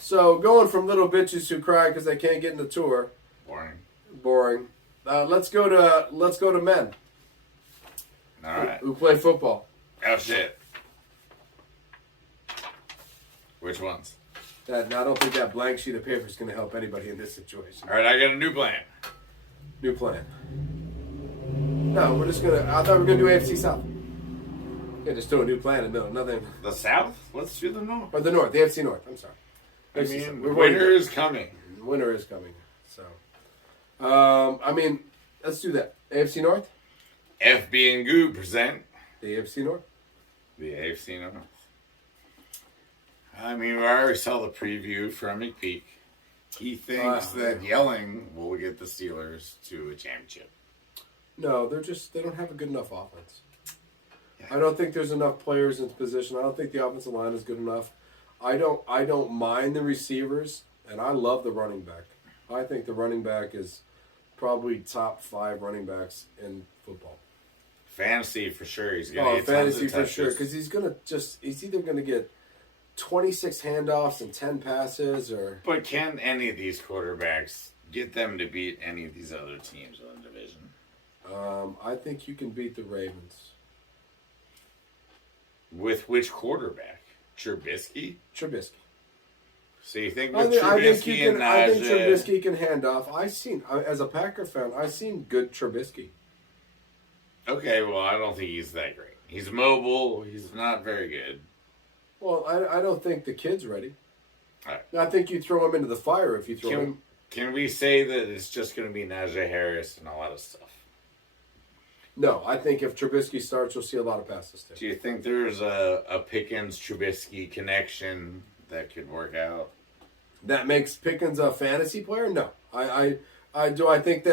So going from little bitches who cry because they can't get in the tour, boring. Let's go to men. All right. Who play football. Oh shit. Which ones? I don't think that blank sheet of paper is going to help anybody in this situation. All right, I got a new plan. New plan. No, we're just gonna. I thought we were gonna do AFC South. Yeah, just do a new plan and no nothing. The South? Let's do the North. Or the North, the AFC North. I'm sorry. I AFC South. mean, winter is coming. Winter is coming. So, let's do that. AFC North. FB and Goob present The AFC North. the AFC North. I mean, we already saw the preview from McPeak. He thinks that yelling will get the Steelers to a championship. No, they don't have a good enough offense. I don't think there's enough players in position. I don't think the offensive line is good enough. I don't mind the receivers, and I love the running back. I think the running back is probably top 5 running backs in football. Fantasy for sure. He's gonna get fantasy tons of for sure, because he's either gonna get 26 handoffs and 10 passes, or. But can any of these quarterbacks get them to beat any of these other teams in the division? I think you can beat the Ravens. With which quarterback? Trubisky? Trubisky. So you think with Trubisky and Najee... I think Trubisky can hand off. As a Packer fan, I've seen good Trubisky. Okay, well, I don't think he's that great. He's mobile. He's not very good. Well, I don't think the kid's ready. All right. I think you throw him into the fire if you throw him. Can we say that it's just going to be Najee Harris and a lot of stuff? No, I think if Trubisky starts, you'll see a lot of passes too. Do you think there's a Pickens-Trubisky connection that could work out? That makes Pickens a fantasy player? No. I think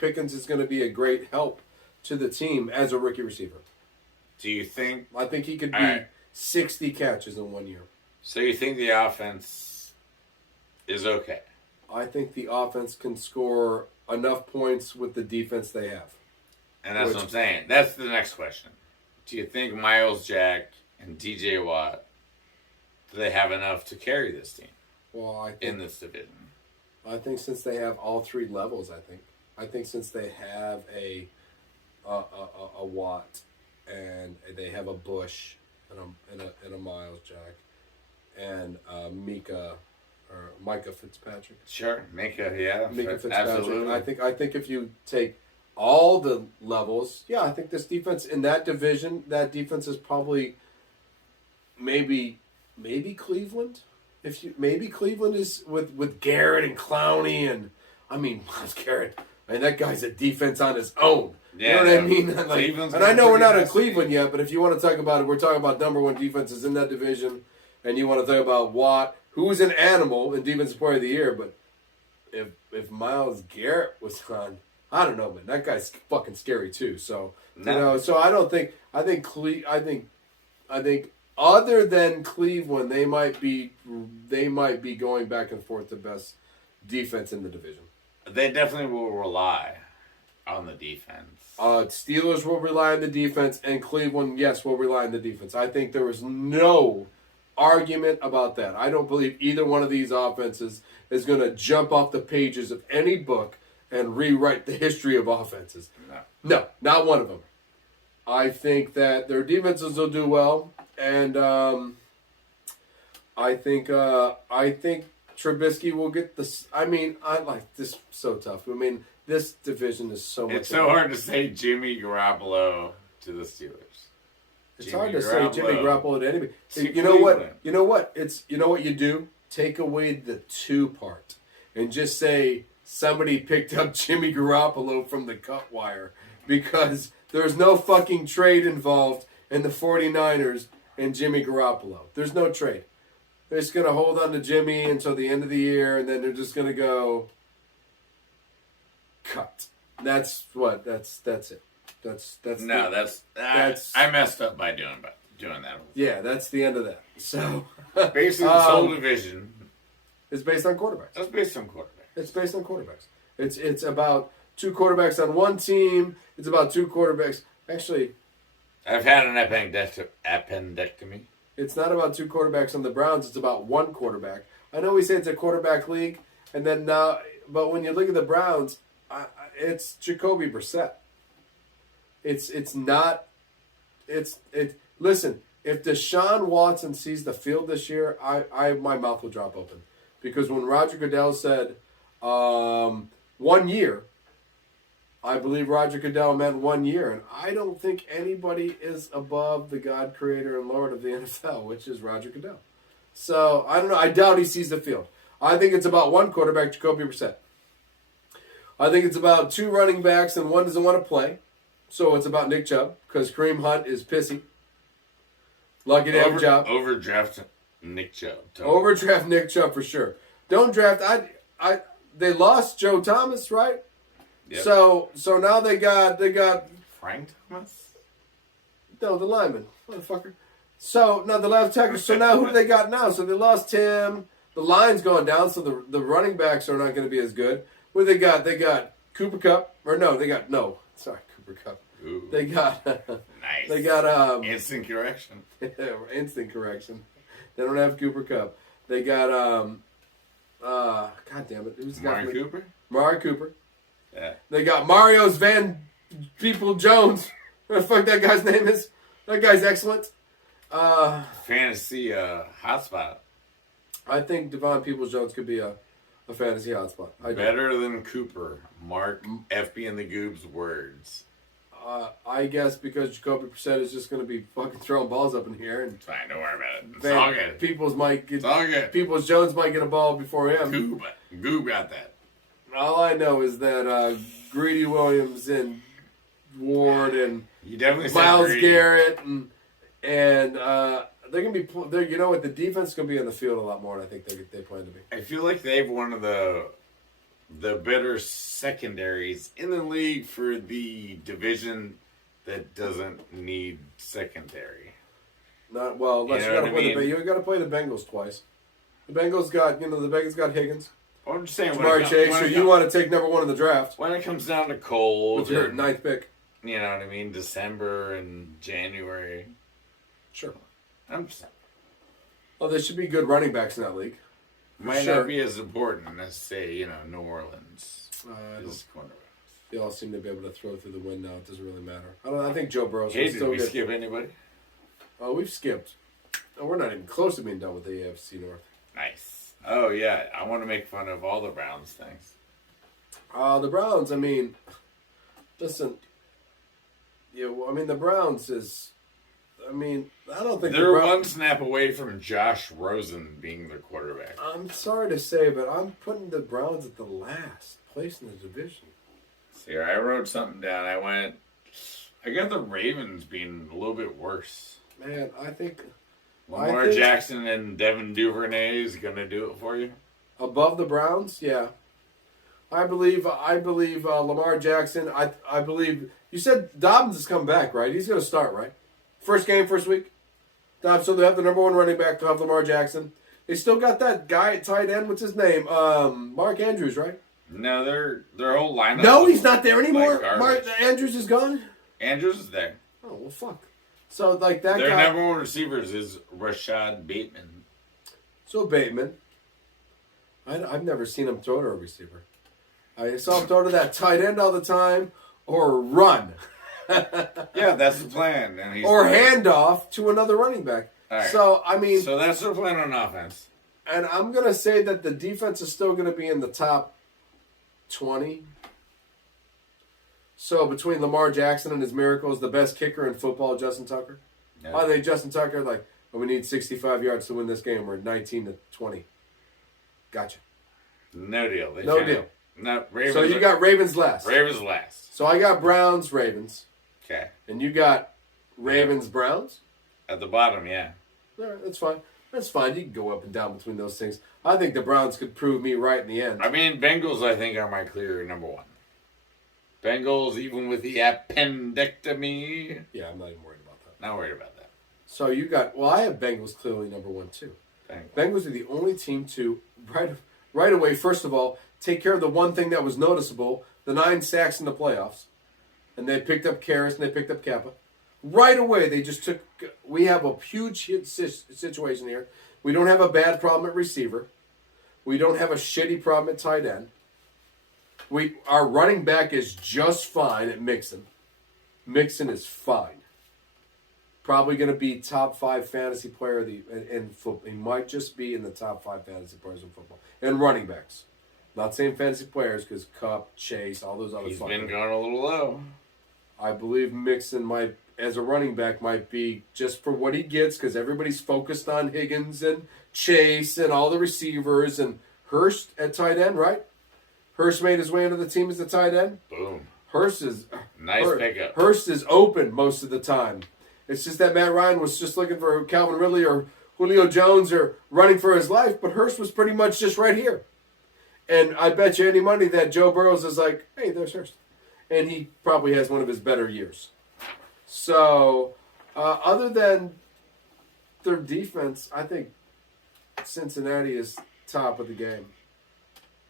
Pickens is going to be a great help to the team as a rookie receiver. Do you think... I think he could be 60 catches in 1 year. So you think the offense is okay? I think the offense can score enough points with the defense they have. And that's what I'm saying. That's the next question. Do you think Miles Jack and TJ Watt, do they have enough to carry this team in this division? I think since they have all 3 levels, I think since they have a Watt and they have a Bush and a Miles Jack and Micah Fitzpatrick. Sure, Micah Fitzpatrick. Absolutely. I think if you take all the levels, I think this defense in that division, that defense is probably maybe Cleveland. Maybe Cleveland is with Garrett and Clowney and Miles Garrett. That guy's a defense on his own. You know what I mean? And I know we're not in Cleveland yet, but if you want to talk about it, we're talking about number 1 defenses in that division, and you want to talk about Watt, who is an animal in Defensive Player of the Year, but if Myles Garrett was on, I don't know, man, that guy's fucking scary too. So so I don't think I think other than Cleveland, they might be going back and forth the best defense in the division. They definitely will rely on the defense. Steelers will rely on the defense, and Cleveland, yes, will rely on the defense. I think there is no argument about that. I don't believe either one of these offenses is going to jump off the pages of any book and rewrite the history of offenses. No, not one of them. I think that their defenses will do well, and I think Trubisky will get this. I like this so tough. This division is so much. It's so hard to say Jimmy Garoppolo to the Steelers. It's hard to say Jimmy Garoppolo to anybody. You know what? You know what? You know what you do? Take away the 2 part and just say somebody picked up Jimmy Garoppolo from the cut wire, because there's no fucking trade involved in the 49ers and Jimmy Garoppolo. There's no trade. They're just going to hold on to Jimmy until the end of the year, and then they're just going to go cut. That's it. That's I messed up by doing that. Yeah, that's the end of that. So basically, this whole division is based on quarterbacks. That's based on quarterbacks. It's based on quarterbacks. It's about 2 quarterbacks on one team. It's about 2 quarterbacks. Actually, I've had an appendectomy. It's not about two quarterbacks on the Browns. It's about one quarterback. I know we say it's a quarterback league, and then now, but when you look at the Browns, it's Jacoby Brissett. It's not. Listen, if Deshaun Watson sees the field this year, my mouth will drop open, because when Roger Goodell said 1 year, I believe Roger Goodell meant 1 year, and I don't think anybody is above the God, Creator, and Lord of the NFL, which is Roger Goodell. So, I don't know. I doubt he sees the field. I think it's about one quarterback, Jacoby Brissett. I think it's about two running backs, and one doesn't want to play. So, it's about Nick Chubb, because Kareem Hunt is pissy. Lucky to have a job. Overdraft Nick Chubb. Totally. Overdraft Nick Chubb for sure. Don't draft. They lost Joe Thomas, right? Yep. So now they got Frank Thomas? No, the lineman, motherfucker. So now the left tackle. So now who do they got now? So they lost Tim. The line's going down, so the running backs are not going to be as good. What they got? They got Cooper Kupp, or no? Sorry, Cooper Kupp. Ooh. They got nice. They got instant correction. Instant correction. They don't have Cooper Kupp. They got God damn it, who's got Amari Cooper? Amari Cooper. Yeah. They got Mario's Van People Jones. What the fuck that guy's name is? That guy's excellent. Fantasy hotspot. I think Devon Peoples-Jones could be a fantasy hotspot. Better than Cooper. Mark FB and the Goob's words. I guess because Jacoby Brissett is just going to be fucking throwing balls up in here. And fine, don't worry about it. It's all good. Peoples-Jones might get a ball before him. Goob got that. All I know is that Greedy Williams and Ward and Myles Garrett and they're gonna be. You know what? The defense is gonna be on the field a lot more than I think they plan to be. I feel like they have one of the better secondaries in the league for the division that doesn't need secondary. Not well. Unless you got to play the Bengals twice. The Bengals got Higgins. I'm just saying, Jamar Chase, so you want to take number one in the draft. When it comes down to cold, with your ninth pick. You know what I mean? December and January. Sure. I'm just saying. Well, there should be good running backs in that league. Might not be as important as, say, New Orleans. They all seem to be able to throw through the wind now. It doesn't really matter. I think Joe Burrow's still good. Did we skip anybody? Oh, we've skipped. Oh, we're not even close to being done with the AFC North. Nice. Oh, yeah. I want to make fun of all the Browns things. The Browns, listen. Yeah, the Browns is... I don't think they're one snap away from Josh Rosen being their quarterback. I'm sorry to say, but I'm putting the Browns at the last place in the division. See, I wrote something down. I got the Ravens being a little bit worse. Man, I think... Lamar Jackson and Devin Duvernay is going to do it for you? Above the Browns? Yeah. I believe Lamar Jackson. I believe... You said Dobbins is coming back, right? He's going to start, right? First game, first week. So they have the number one running back. They'll have Lamar Jackson. They still got that guy at tight end. What's his name? Mark Andrews, right? No, their whole lineup. No, he's not there anymore. Mark Andrews is gone. Andrews is there. Oh well, fuck. So that their guy. Their number one receivers is Rashad Bateman. So Bateman. I've never seen him throw to a receiver. I saw him throw to that tight end all the time or run. Yeah, that's the plan. And handoff to another running back. Right. So, So that's their plan on offense. And I'm going to say that the defense is still going to be in the top 20. So between Lamar Jackson and his miracles, the best kicker in football, Justin Tucker. Yeah. I think Justin Tucker, we need 65 yards to win this game. We're 19-20. Gotcha. No deal. No deal. No, Ravens. So you got Ravens last. Ravens last. So I got Browns, Ravens. Okay. And you got Ravens, Browns? At the bottom, yeah. All right, that's fine. That's fine. You can go up and down between those things. I think the Browns could prove me right in the end. Bengals, I think, are my clear number one. Bengals, even with the appendectomy. Yeah, I'm not even worried about that. Not worried about that. So you got... Well, I have Bengals clearly number one, too. Bengals are the only team to, right away, first of all, take care of the one thing that was noticeable, the 9 sacks in the playoffs. And they picked up Karras and they picked up Kappa. Right away, they just took. We have a huge situation here. We don't have a bad problem at receiver. We don't have a shitty problem at tight end. Our running back is just fine at Mixon. Mixon is fine. Probably going to be top 5 fantasy player in football. He might just be in the top 5 fantasy players in football. And running backs. Not saying fantasy players because Cup, Chase, all those other. He's been going a little low. I believe Mixon might, as a running back, might be just for what he gets because everybody's focused on Higgins and Chase and all the receivers and Hurst at tight end, right? Hurst made his way into the team as a tight end. Boom. Hurst is pickup. Hurst is open most of the time. It's just that Matt Ryan was just looking for Calvin Ridley or Julio Jones or running for his life, but Hurst was pretty much just right here. And I bet you any money that Joe Burrows is like, hey, there's Hurst. And he probably has one of his better years. So, other than their defense, I think Cincinnati is top of the game.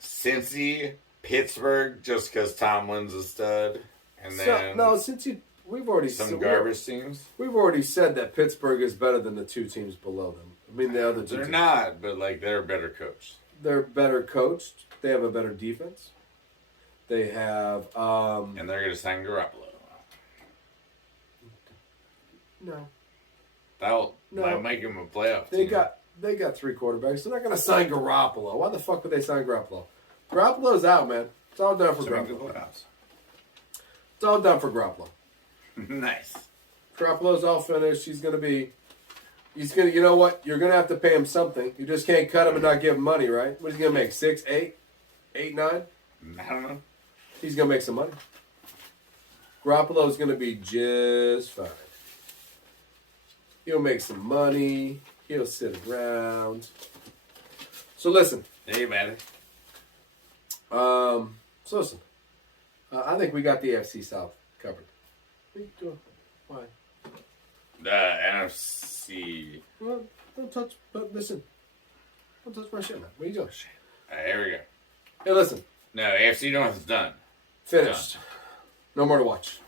Cincy, Pittsburgh, just because Tomlin's a stud. And then we've already some garbage teams. We've already said that Pittsburgh is better than the 2 teams below them. I mean, the other 2 They're teams. not, but they're better coached. They're better coached. They have a better defense. They have. And they're going to sign Garoppolo. No. That'll make him a playoff They team. They got 3 quarterbacks. They're not going to sign Garoppolo. Why the fuck would they sign Garoppolo? Garoppolo's out, man. It's all done for Garoppolo. It's all done for Garoppolo. Nice. Garoppolo's all finished. He's going to. You know what? You're going to have to pay him something. You just can't cut him and not give him money, right? What is he going to make? 6, 8, 8, 9? I don't know. He's going to make some money. Garoppolo's going to be just fine. He'll make some money. He'll sit around. So listen. Hey, man. So listen. I think we got the AFC South covered. What are you doing? Why? The NFC. Well, don't touch. But listen. Don't touch my shit, man. What are you doing? Here we go. Hey, listen. No, AFC North is done. Finished. No more to watch.